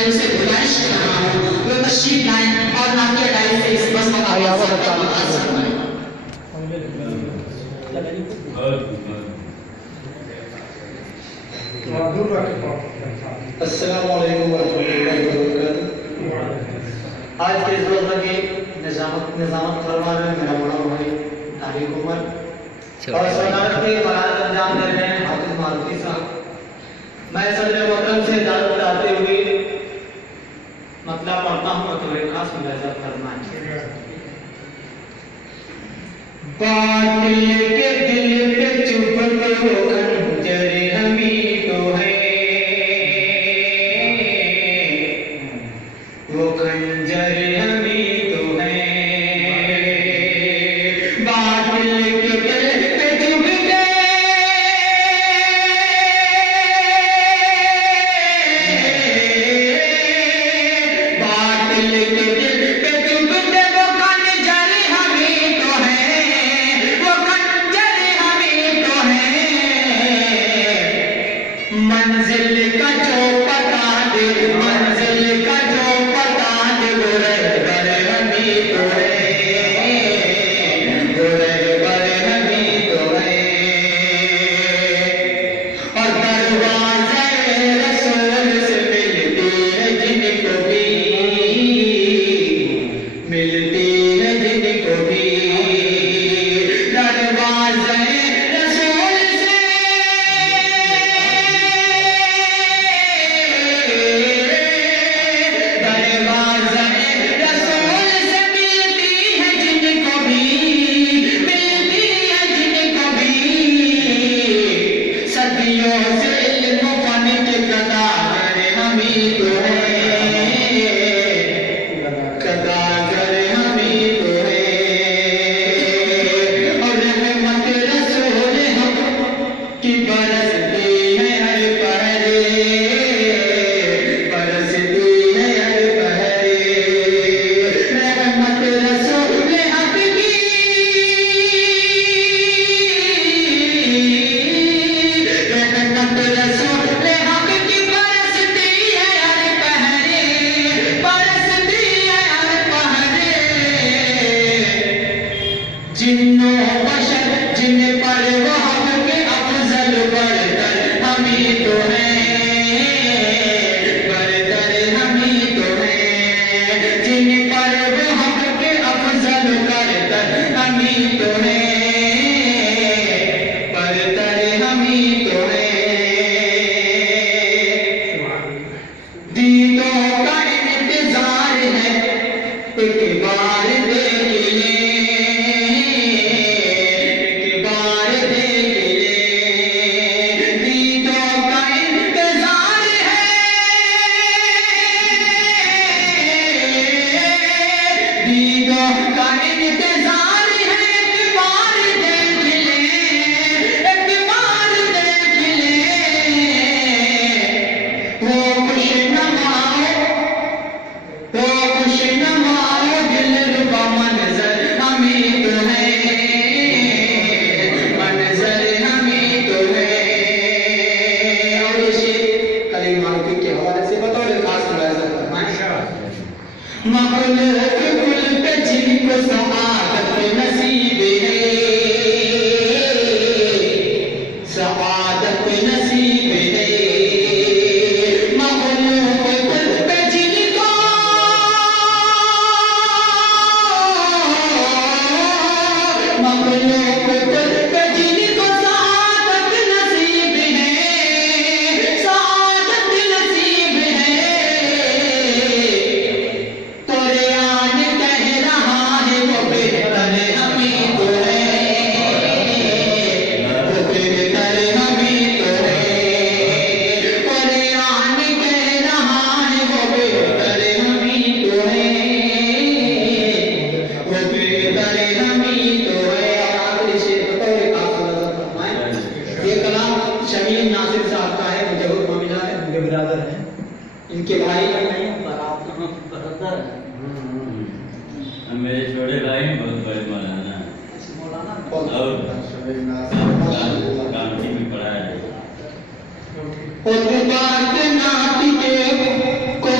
میں ان سے گزارش کر رہا ہوں وہ تشریف لائیں اور نعتیہ ڈائری سے اس بس السلام علیکم ورحمۃ اللہ وبرکاتہ. آج کے اس روزہ کی نظامت فرما رہے ہیں میرا بڑا بھائی طارق عمر اور صدارت کی قرارداد انجام دے رہے ہیں حافظ مالکی صاحب. میں صدر محترم سے اجازت چاہتے ہوئے مطلب پڑھتا ہوں تو ایک خاص ملاحظہ فرمائیں. باطل کے دل پہ چبھتے ہو خنجر ہمیں تو ہے وہ خنجر ہمیں تو ہے باطل کے دل پہ چبھتے باطل کے دل پہ چبھتے وہ خنجر ہمیں تو ہے وہ خنجر ہمیں تو ہے منزل کا جو پتا دے منزل کا جو پتا دے وہ رہبر ہمیں تو ہے وہ رہبر ہمیں تو ہے اور دروازہ رسول سے ملتی ہے جن کو بھی ملتی ہے جن کو بھی دروازہ رسول سے دروازہ رسول سے ملتی ہے جن کو بھی ملتی ہے جن کو بھی صدیوں سے علم و فن کے قداگر ہمیں تو ہے قداگر ہمیں تو ہے اور رحمت رسول حق کی برستی ہے ہر پہرے برستی ہے ہر پہرے رحمت رسول حق کی رحمت رسول حق کی برستی ہے ہر پہرے برستی ہے ہر پہرے جن و بشر جن پر وہ حق کے افضل برتر ہمیں تو ہے برتر ہمیں تو ہے جن پر وہ حق کے افضل برتر ہمیں تو ہے برتر ہمیں تو ہے دیدوں کا انتظار ہے ایک بار دیکھ لیں ایک بار دیکھ لیں دیدوں کا انتظار ہے دیدوں کا انتظار ہے ایک بار دیکھ لیں ایک بار دیکھ لیں وہ خوش نما دل ربا منظر ہمیں تو ہے منظر ہمیں تو ہے. اور یہ شعر کلیم مالکی کے حوالے سے بطور خاص ملاحظہ فرمائیں. مخلوق کل پہ جن کو سعادت نصیب ہے سعادت نصیب ہے مخلوق کل پہ جن کو مخلوق کل پہ جن کو سعادت نصیب ہے سعادت نصیب ہے تو ریان کہہ رہا ہے وہ بہتر ہمیں تو ہے وہ بہتر ہمیں تو ہے تو ریان کہہ رہا ہے وہ بہتر ہمیں تو ہے وہ بہتر ہمیں تو ہے. اور آخری شعر بطور خاص ملاحظہ فرمائیں. یہ کلام شمیم ناصر صاحب کا ہے مجھے بہت معاملہ ہے ان کے برادر ہیں ان کے بھائی نہیں برادر میرے چھوٹے بھائی بہت بڑے مولانا اور کانٹی میں پڑھا ہے. بات نہ کو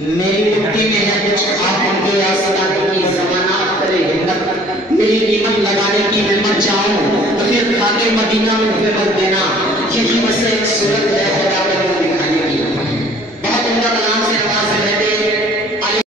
میری مٹھی میں ہے کچھ آپ ان کے آستانے کی زمانات کرے ہمت میری قیمت لگانے کی میں مت چاہوں پھر کھاتے مدینہ میں پھر دینا یہی بس ایک صورت ہے خدا